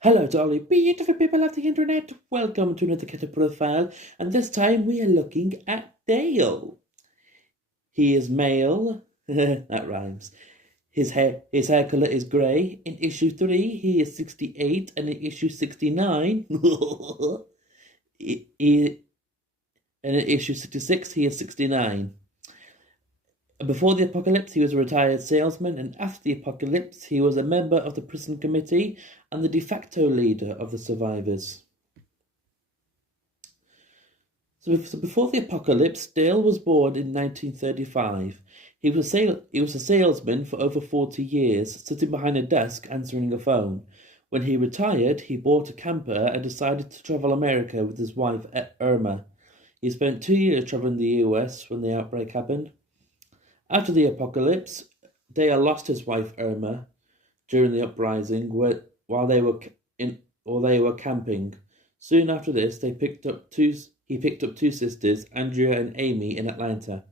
Hello to all you beautiful people of the internet. Welcome to another Cat Profile, and this time we are looking at Dale. He is male. That rhymes. His hair colour is grey. In issue 3, he is 68, and in issue 69, and in issue 66, he is 69. Before the apocalypse, he was a retired salesman, and after the apocalypse, he was a member of the prison committee and the de facto leader of the survivors. So before the apocalypse, Dale was born in 1935. He was a salesman for over 40 years, sitting behind a desk answering a phone. When he retired, he bought a camper and decided to travel America with his wife, Irma. He spent 2 years traveling the US when the outbreak happened. After the apocalypse, Dale lost his wife Irma during the uprising while they were camping. Soon after this, he picked up two sisters, Andrea and Amy, in Atlanta.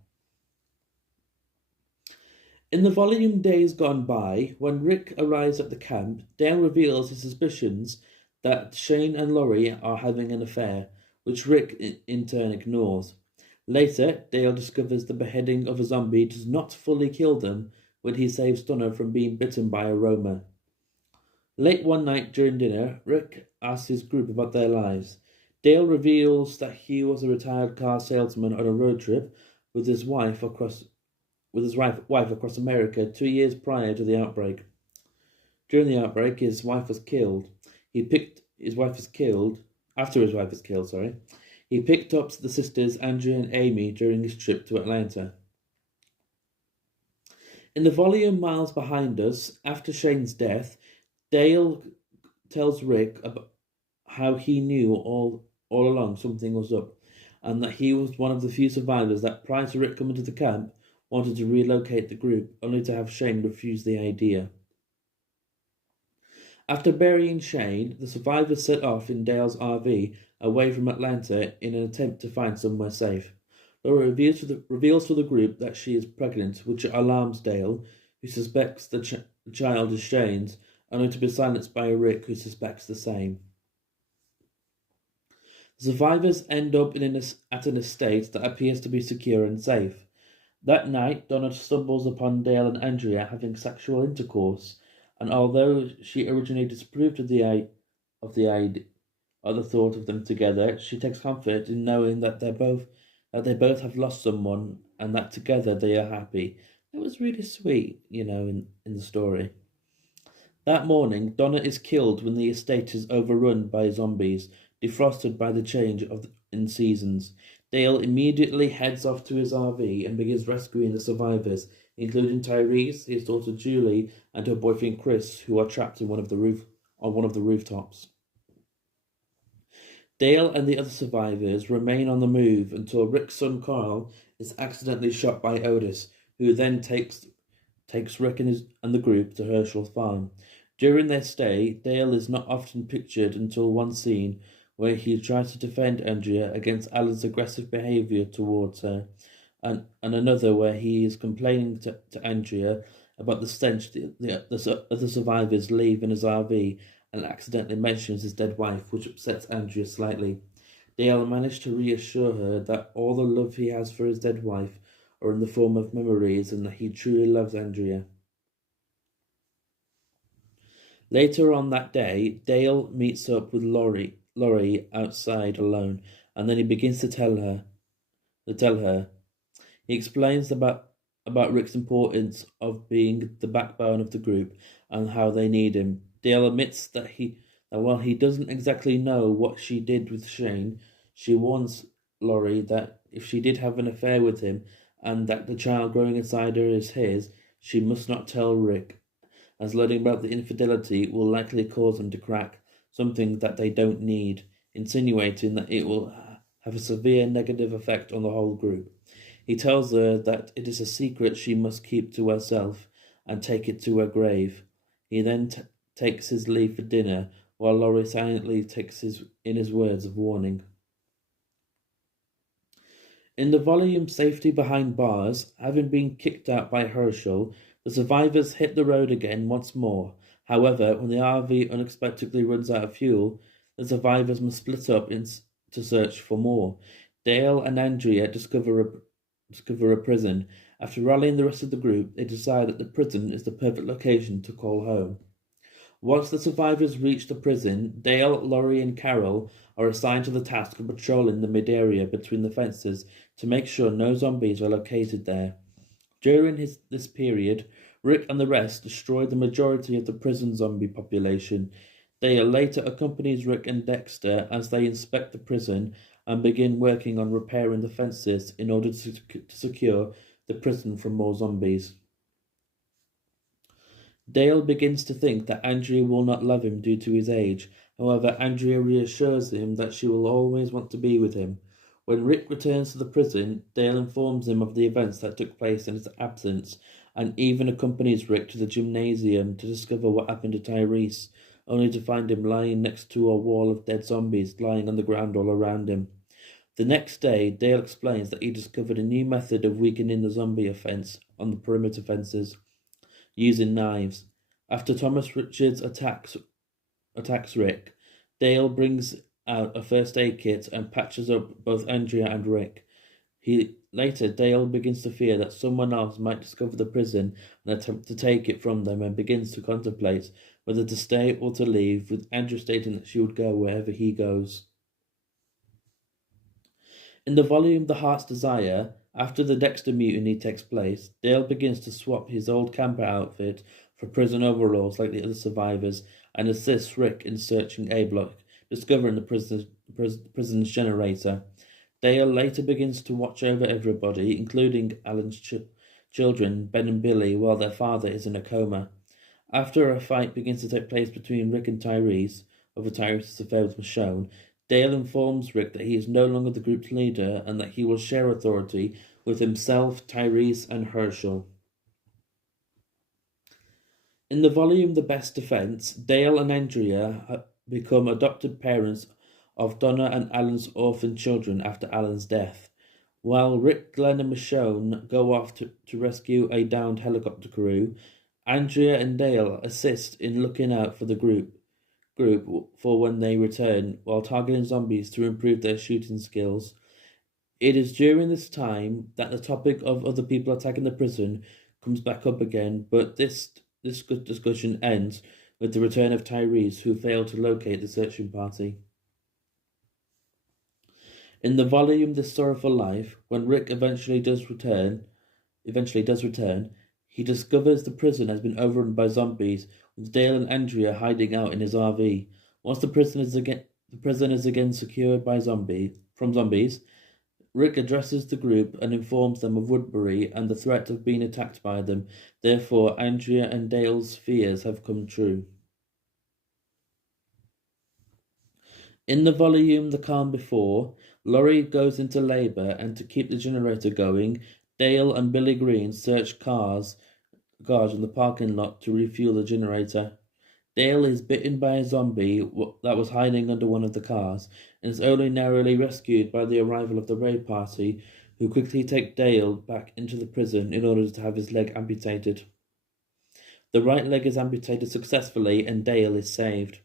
In the volume Days Gone By, when Rick arrives at the camp, Dale reveals his suspicions that Shane and Laurie are having an affair, which Rick in turn ignores. Later, Dale discovers the beheading of a zombie does not fully kill them when he saves Donna from being bitten by a Roma. Late one night during dinner, Rick asks his group about their lives. Dale reveals that he was a retired car salesman on a road trip with his wife across America 2 years prior to the outbreak. During the outbreak, his wife was killed. After his wife was killed, sorry. He picked up the sisters Andrea and Amy during his trip to Atlanta. In the volume Miles Behind Us, after Shane's death, Dale tells Rick about how he knew all along something was up, and that he was one of the few survivors that, prior to Rick coming to the camp, wanted to relocate the group, only to have Shane refuse the idea. After burying Shane, the survivors set off in Dale's RV away from Atlanta in an attempt to find somewhere safe. Laura reveals to the group that she is pregnant, which alarms Dale, who suspects the child is Shane's, only to be silenced by Rick, who suspects the same. The survivors end up at an estate that appears to be secure and safe. That night, Donna stumbles upon Dale and Andrea having sexual intercourse, and although she originally disapproved of the thought of them together, she takes comfort in knowing that they both have lost someone, and that together they are happy. It was really sweet, in the story. That morning, Donna is killed when the estate is overrun by zombies, defrosted by the change in seasons. Dale immediately heads off to his RV and begins rescuing the survivors, including Tyrese, his daughter Julie, and her boyfriend Chris, who are trapped on one of the rooftops. Dale and the other survivors remain on the move until Rick's son Carl is accidentally shot by Otis, who then takes Rick and the group to Herschel's farm. During their stay, Dale is not often pictured until one scene where he tries to defend Andrea against Alan's aggressive behavior towards her, and another where he is complaining to Andrea about the stench the other survivors leave in his RV, and accidentally mentions his dead wife, which upsets Andrea slightly. Dale managed to reassure her that all the love he has for his dead wife are in the form of memories, and that he truly loves Andrea. Later on that day, Dale meets up with Laurie outside alone, and then he begins to tell her. He explains about Rick's importance of being the backbone of the group and how they need him. Dale admits that while he doesn't exactly know what she did with Shane, she warns Laurie that if she did have an affair with him and that the child growing inside her is his, she must not tell Rick, as learning about the infidelity will likely cause them to crack, something that they don't need, insinuating that it will have a severe negative effect on the whole group. He tells her that it is a secret she must keep to herself and take it to her grave. He then takes his leave for dinner, while Laurie silently takes his words of warning. In the volume Safety Behind Bars, having been kicked out by Herschel, the survivors hit the road again once more, However, when the RV unexpectedly runs out of fuel, the survivors must split up to search for more. Dale and Andrea discover a prison. After rallying the rest of the group, they decide that the prison is the perfect location to call home. Once the survivors reach the prison, Dale, Laurie, and Carol are assigned to the task of patrolling the mid-area between the fences to make sure no zombies are located there. During this period, Rick and the rest destroy the majority of the prison zombie population. Dale later accompanies Rick and Dexter as they inspect the prison and begin working on repairing the fences in order to secure the prison from more zombies. Dale begins to think that Andrea will not love him due to his age. However, Andrea reassures him that she will always want to be with him. When Rick returns to the prison, Dale informs him of the events that took place in his absence and even accompanies Rick to the gymnasium to discover what happened to Tyrese, only to find him lying next to a wall of dead zombies lying on the ground all around him. The next day, Dale explains that he discovered a new method of weakening the zombie offense on the perimeter fences, using knives. After Thomas Richards attacks Rick, Dale brings out a first aid kit and patches up both Andrea and Rick. Later, Dale begins to fear that someone else might discover the prison and attempt to take it from them, and begins to contemplate whether to stay or to leave, with Andrea stating that she would go wherever he goes. In the volume The Heart's Desire, after the Dexter mutiny takes place, Dale begins to swap his old camper outfit for prison overalls like the other survivors and assists Rick in searching A Block, discovering the prison's generator. Dale later begins to watch over everybody, including Alan's children, Ben and Billy, while their father is in a coma. After a fight begins to take place between Rick and Tyrese over Tyrese's affair with Michonne, Dale informs Rick that he is no longer the group's leader and that he will share authority with himself, Tyrese, and Herschel. In the volume The Best Defense, Dale and Andrea become adopted parents of Donna and Alan's orphan children after Alan's death. While Rick, Glenn, and Michonne go off to rescue a downed helicopter crew, Andrea and Dale assist in looking out for the group for when they return, while targeting zombies to improve their shooting skills. It is during this time that the topic of other people attacking the prison comes back up again, but this discussion ends with the return of Tyrese, who failed to locate the searching party. In the volume This Sorrowful Life, when Rick eventually does return, he discovers the prison has been overrun by zombies, with Dale and Andrea hiding out in his RV. Once the prison is again secured from zombies, Rick addresses the group and informs them of Woodbury and the threat of being attacked by them. Therefore, Andrea and Dale's fears have come true. In the volume The Calm Before, Laurie goes into labor, and to keep the generator going, Dale and Billy Green search cars in the parking lot to refuel the generator. Dale is bitten by a zombie that was hiding under one of the cars, and is only narrowly rescued by the arrival of the raid party, who quickly take Dale back into the prison in order to have his leg amputated. The right leg is amputated successfully, and Dale is saved.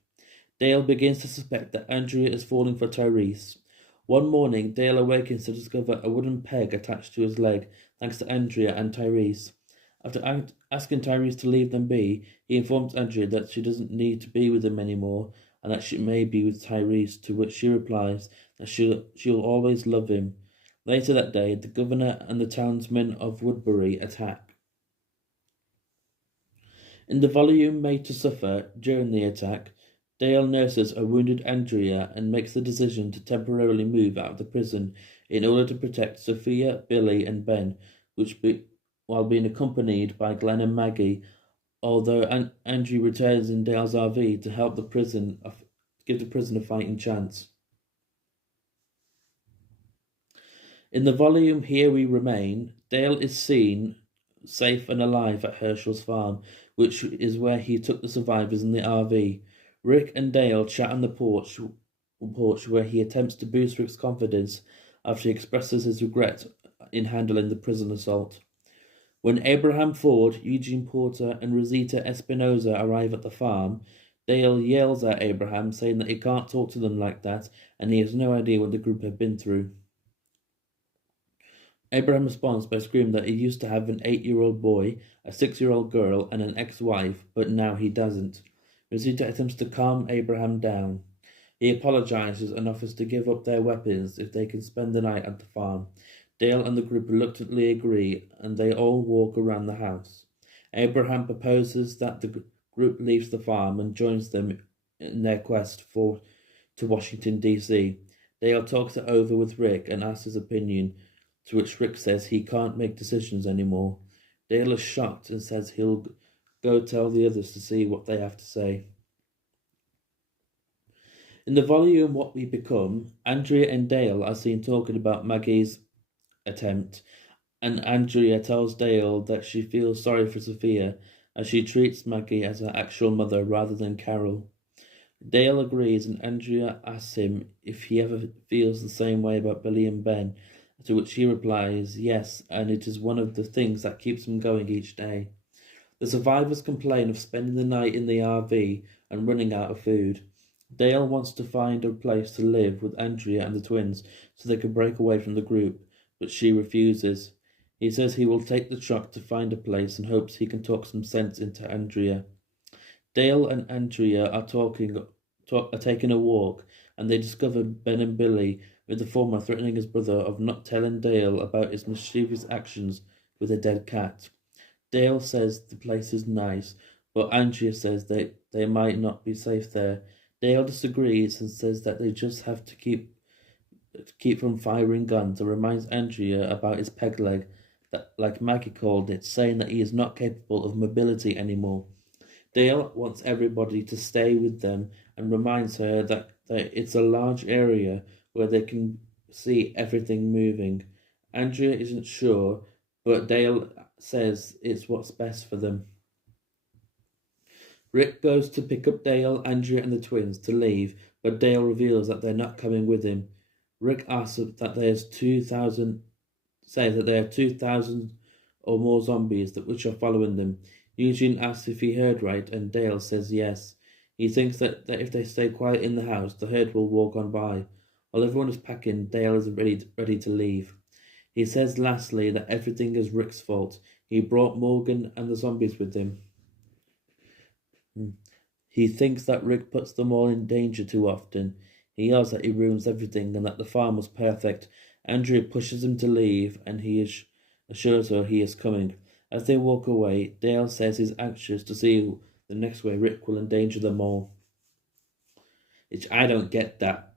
Dale begins to suspect that Andrea is falling for Tyrese. One morning, Dale awakens to discover a wooden peg attached to his leg, thanks to Andrea and Tyrese. After asking Tyrese to leave them be, he informs Andrea that she doesn't need to be with him anymore, and that she may be with Tyrese, to which she replies that she'll always love him. Later that day, the governor and the townsmen of Woodbury attack. In the volume Made to Suffer, during the attack, Dale nurses a wounded Andrea and makes the decision to temporarily move out of the prison in order to protect Sophia, Billy, and Ben, while being accompanied by Glenn and Maggie, although Andrew returns in Dale's RV to help give the prison a fighting chance. In the volume Here We Remain, Dale is seen safe and alive at Herschel's farm, which is where he took the survivors in the RV. Rick and Dale chat on the porch where he attempts to boost Rick's confidence after he expresses his regret in handling the prison assault. When Abraham Ford, Eugene Porter, and Rosita Espinosa arrive at the farm, Dale yells at Abraham, saying that he can't talk to them like that, and he has no idea what the group have been through. Abraham responds by screaming that he used to have an 8-year-old boy, a 6-year-old girl, and an ex-wife, but now he doesn't. Rosita attempts to calm Abraham down. He apologizes and offers to give up their weapons if they can spend the night at the farm. Dale and the group reluctantly agree, and they all walk around the house. Abraham proposes that the group leaves the farm and joins them in their quest to Washington, D.C. Dale talks it over with Rick and asks his opinion, to which Rick says he can't make decisions anymore. Dale is shocked and says he'll go tell the others to see what they have to say. In the volume What We Become, Andrea and Dale are seen talking about Maggie's attempt, and Andrea tells Dale that she feels sorry for Sophia as she treats Maggie as her actual mother rather than Carol. Dale agrees, and Andrea asks him if he ever feels the same way about Billy and Ben, to which he replies yes, and it is one of the things that keeps him going each day. The survivors complain of spending the night in the RV and running out of food. Dale wants to find a place to live with Andrea and the twins so they can break away from the group, but she refuses. He says he will take the truck to find a place and hopes he can talk some sense into Andrea. Dale and Andrea are taking a walk, and they discover Ben and Billy, with the former threatening his brother of not telling Dale about his mischievous actions with a dead cat. Dale says the place is nice, but Andrea says they might not be safe there. Dale disagrees and says that they just have to keep from firing guns, and reminds Andrea about his peg leg, that, like Maggie called it, saying that he is not capable of mobility anymore. Dale wants everybody to stay with them and reminds her that it's a large area where they can see everything moving. Andrea isn't sure, but Dale says it's what's best for them. Rick goes to pick up Dale, Andrea, and the twins to leave, but Dale reveals that they're not coming with him. Rick asks that there are 2,000 or more zombies which are following them. Eugene asks if he heard right, and Dale says yes. He thinks that if they stay quiet in the house, the herd will walk on by. While everyone is packing, Dale is ready to leave. He says lastly that everything is Rick's fault. He brought Morgan and the zombies with him. He thinks that Rick puts them all in danger too often. He yells that he ruins everything and that the farm was perfect. Andrea pushes him to leave, and he assures her he is coming. As they walk away, Dale says he's anxious to see the next way Rick will endanger them all. I don't get that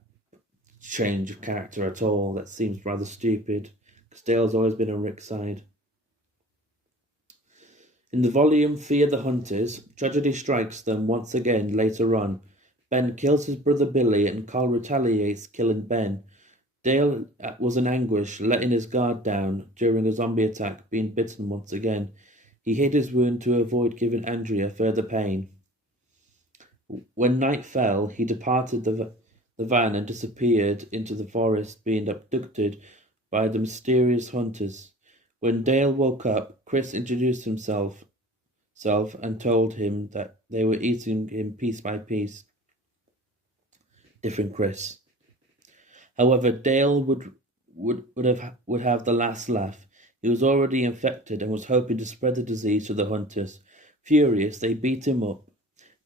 change of character at all. That seems rather stupid, because Dale's always been on Rick's side. In the volume Fear the Hunters, tragedy strikes them once again later on. Ben kills his brother Billy, and Carl retaliates, killing Ben. Dale was in anguish, letting his guard down during a zombie attack, being bitten once again. He hid his wound to avoid giving Andrea further pain. When night fell, he departed the van and disappeared into the forest, being abducted by the mysterious hunters. When Dale woke up, Chris introduced himself and told him that they were eating him piece by piece. Different Chris. However, Dale would have the last laugh. He was already infected and was hoping to spread the disease to the hunters. Furious, they beat him up.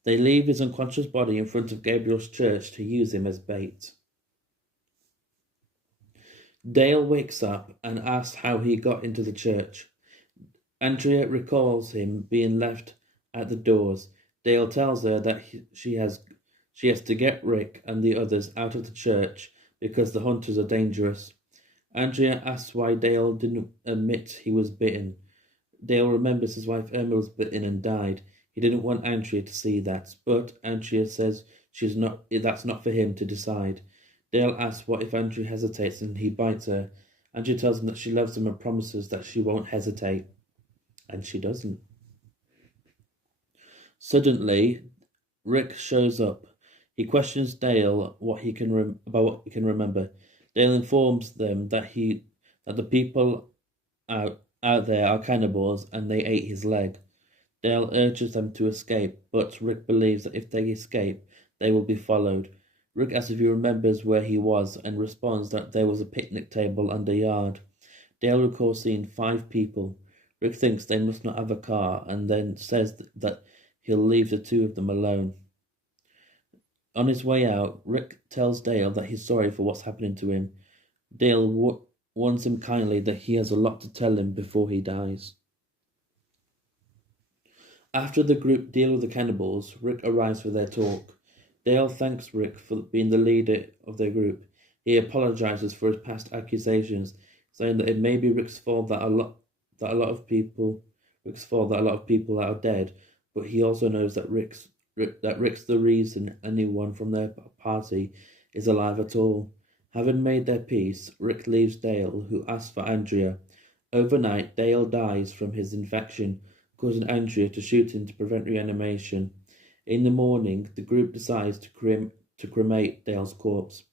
They leave his unconscious body in front of Gabriel's church to use him as bait. Dale wakes up and asks how he got into the church. Andrea recalls him being left at the doors. Dale tells her that she has to get Rick and the others out of the church because the hunters are dangerous. Andrea asks why Dale didn't admit he was bitten. Dale remembers his wife Irma was bitten and died. He didn't want Andrea to see that, but Andrea says that's not for him to decide. Dale asks what if Andrea hesitates, and he bites her. Andrea tells him that she loves him and promises that she won't hesitate. And she doesn't. Suddenly, Rick shows up. He questions Dale about what he can remember. Dale informs them that the people out out there are cannibals and they ate his leg. Dale urges them to escape, but Rick believes that if they escape, they will be followed. Rick asks if he remembers where he was and responds that there was a picnic table and a yard. Dale recalls seeing 5 people. Rick thinks they must not have a car and then says that he'll leave the 2 of them alone. On his way out, Rick tells Dale that he's sorry for what's happening to him. Dale warns him kindly that he has a lot to tell him before he dies. After the group deal with the cannibals, Rick arrives for their talk. Dale thanks Rick for being the leader of their group. He apologizes for his past accusations, saying that it may be Rick's fault that a lot of people are dead, but he also knows that Rick's the reason anyone from their party is alive at all. Having made their peace, Rick leaves Dale, who asks for Andrea. Overnight, Dale dies from his infection, causing Andrea to shoot him to prevent reanimation. In the morning, the group decides to cremate Dale's corpse.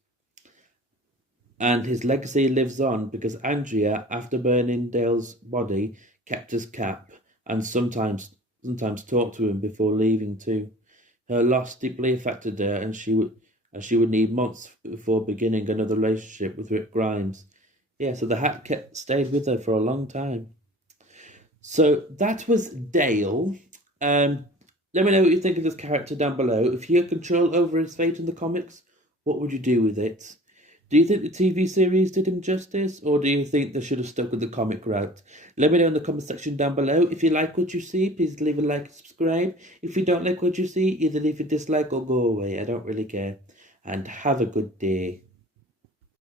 And his legacy lives on because Andrea, after burning Dale's body, kept his cap and sometimes talked to him before leaving too. Her loss deeply affected her, and she would need months before beginning another relationship with Rick Grimes. Yeah, so the hat stayed with her for a long time. So that was Dale. Let me know what you think of this character down below. If you had control over his fate in the comics, what would you do with it? Do you think the TV series did him justice, or do you think they should have stuck with the comic route? Let me know in the comment section down below. If you like what you see, please leave a like and subscribe. If you don't like what you see, either leave a dislike or go away. I don't really care. And have a good day.